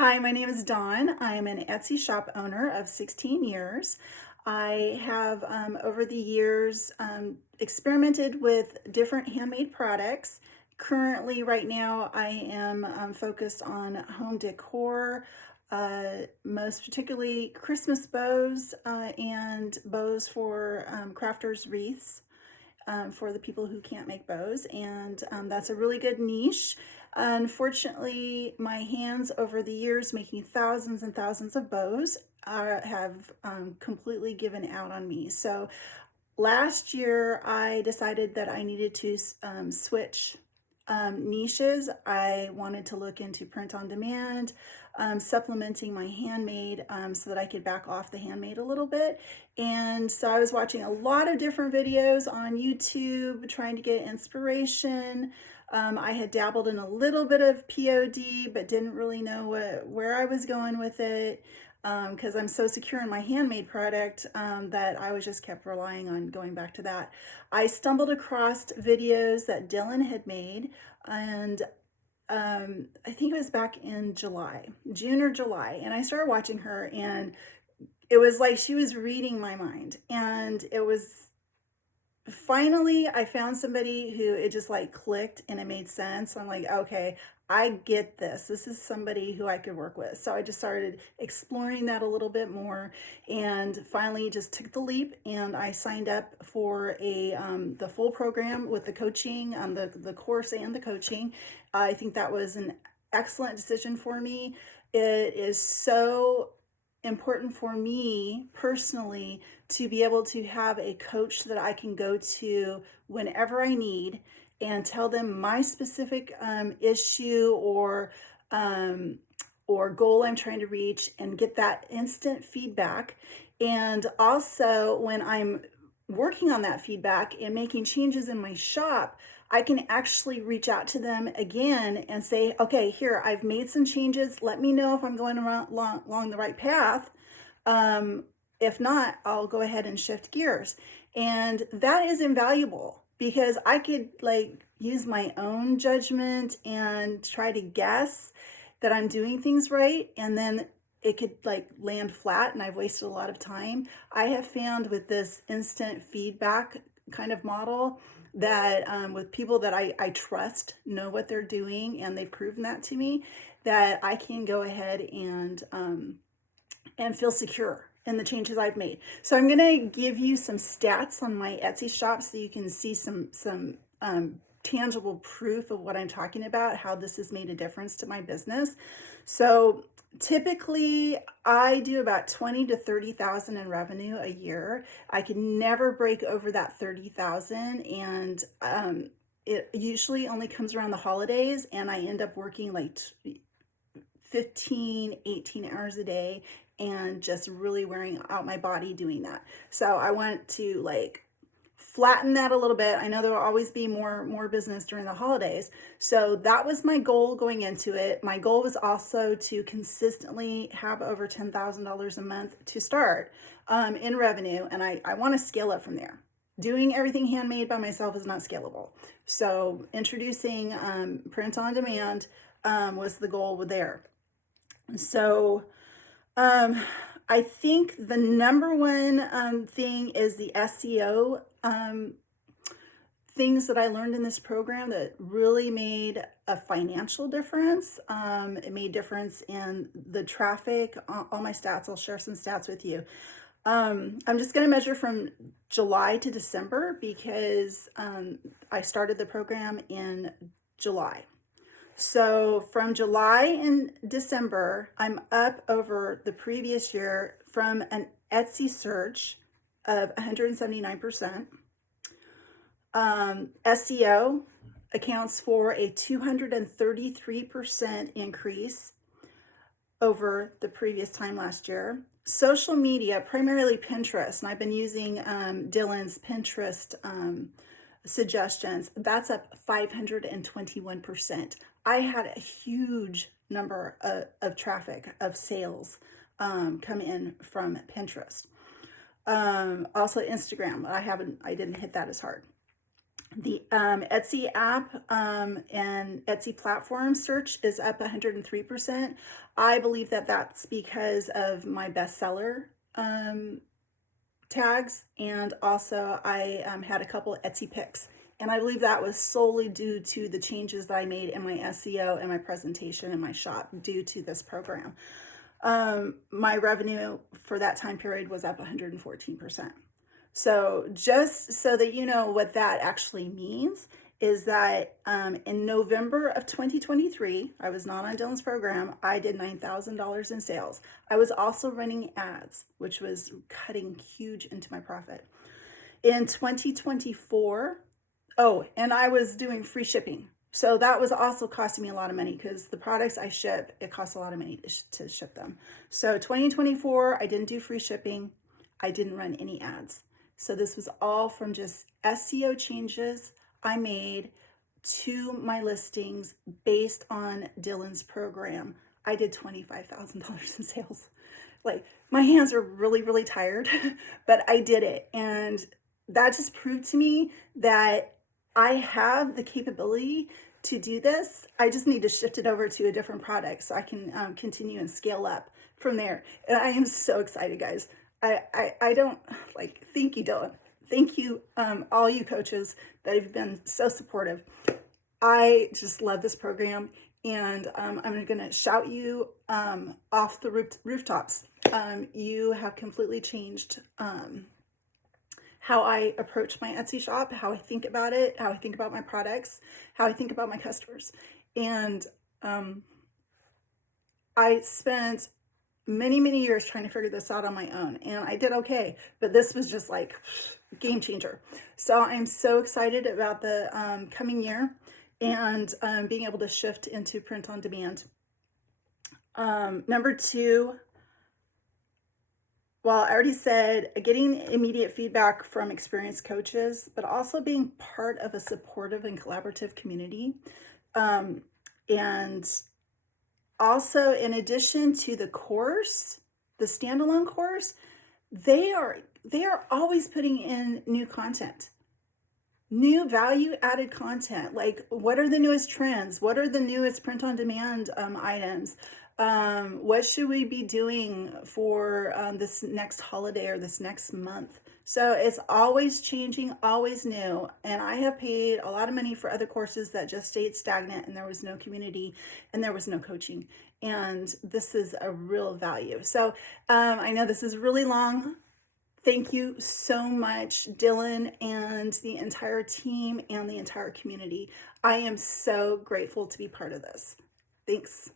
Hi, my name is Dawn. I am an Etsy shop owner of 16 years. I have, over the years, experimented with different handmade products. Currently, right now, I am focused on home decor, most particularly Christmas bows and bows for crafters' wreaths for the people who can't make bows, and that's a really good niche. Unfortunately, my hands over the years making thousands and thousands of bows have completely given out on me. So last year, I decided that I needed to switch niches. I wanted to look into print on demand, supplementing my handmade so that I could back off the handmade a little bit. And so I was watching a lot of different videos on YouTube, trying to get inspiration. I had dabbled in a little bit of POD, but didn't really know where I was going with it because I'm so secure in my handmade product that I was just kept relying on going back to that. I stumbled across videos that Dylan had made, and I think it was back in June or July, and I started watching her, and it was like she was reading my mind, and it was finally I found somebody who it just like clicked and it made sense. I'm like, okay, I get this. This is somebody who I could work with. So I just started exploring that a little bit more, and finally just took the leap, and I signed up for a the full program with the coaching, the course and the coaching. I think that was an excellent decision for me. It is so important for me personally to be able to have a coach that I can go to whenever I need and tell them my specific issue um, or goal I'm trying to reach and get that instant feedback. And also, when I'm working on that feedback and making changes in my shop, I can actually reach out to them again and say, okay, here, I've made some changes. Let me know if I'm going along the right path. Um, if not, I'll go ahead and shift gears. And that is invaluable because I could like use my own judgment and try to guess that I'm doing things right. And then it could like land flat and I've wasted a lot of time. I have found with this instant feedback kind of model that with people that I trust, know what they're doing, and they've proven that to me, that I can go ahead and feel secure in the changes I've made. So I'm going to give you some stats on my Etsy shop so you can see some tangible proof of what I'm talking about, how this has made a difference to my business. So typically I do about 20 to 30,000 in revenue a year. I can never break over that 30,000, and it usually only comes around the holidays, and I end up working like 15, 18 hours a day and just really wearing out my body doing that. So I want to like flatten that a little bit. I know there will always be more business during the holidays. So that was my goal going into it. My goal was also to consistently have over $10,000 a month to start in revenue. And I want to scale up from there. Doing everything handmade by myself is not scalable. So introducing print on demand was the goal there. So I think the number one thing is the SEO things that I learned in this program that really made a financial difference. It made difference in the traffic, all my stats. I'll share some stats with you. I'm just going to measure from July to December because I started the program in July. So from July and December, I'm up over the previous year from an Etsy search of 179%. SEO accounts for a 233% increase over the previous time last year. Social media, primarily Pinterest, and I've been using Dylan's Pinterest suggestions, that's up 521%. I had a huge number of traffic, of sales come in from Pinterest. Also Instagram, I didn't hit that as hard. The Etsy app and Etsy platform search is up 103%. I believe that that's because of my bestseller um, tags, and also I had a couple Etsy picks. And I believe that was solely due to the changes that I made in my SEO and my presentation in my shop due to this program. My revenue for that time period was up 114%. So just so that you know what that actually means is that in November of 2023, I was not on Dylan's program. I did $9,000 in sales. I was also running ads, which was cutting huge into my profit. In 2024, oh, and I was doing free shipping. So that was also costing me a lot of money because the products I ship, it costs a lot of money to ship them. So 2024, I didn't do free shipping. I didn't run any ads. So this was all from just SEO changes I made to my listings based on Dylan's program. I did $25,000 in sales. Like, my hands are really, really tired, but I did it. And that just proved to me that I have the capability to do this. I just need to shift it over to a different product so I can continue and scale up from there. And I am so excited, guys. I don't like, thank you, Dylan. Thank you, all you coaches that have been so supportive. I just love this program, and I'm going to shout you off the rooftops. You have completely changed how I approach my Etsy shop, how I think about it, how I think about my products, how I think about my customers. And I spent many, many years trying to figure this out on my own, and I did okay, but this was just like game changer. So I'm so excited about the coming year and being able to shift into print on demand. Number two, well, I already said getting immediate feedback from experienced coaches, but also being part of a supportive and collaborative community. And also, in addition to the course, the standalone course, they are always putting in new content, new value added content. Like, what are the newest trends? What are the newest print on demand items? What should we be doing for this next holiday or this next month? So it's always changing, always new. And I have paid a lot of money for other courses that just stayed stagnant and there was no community and there was no coaching. And this is a real value. So I know this is really long. Thank you so much, Dylan, and the entire team and the entire community. I am so grateful to be part of this. Thanks.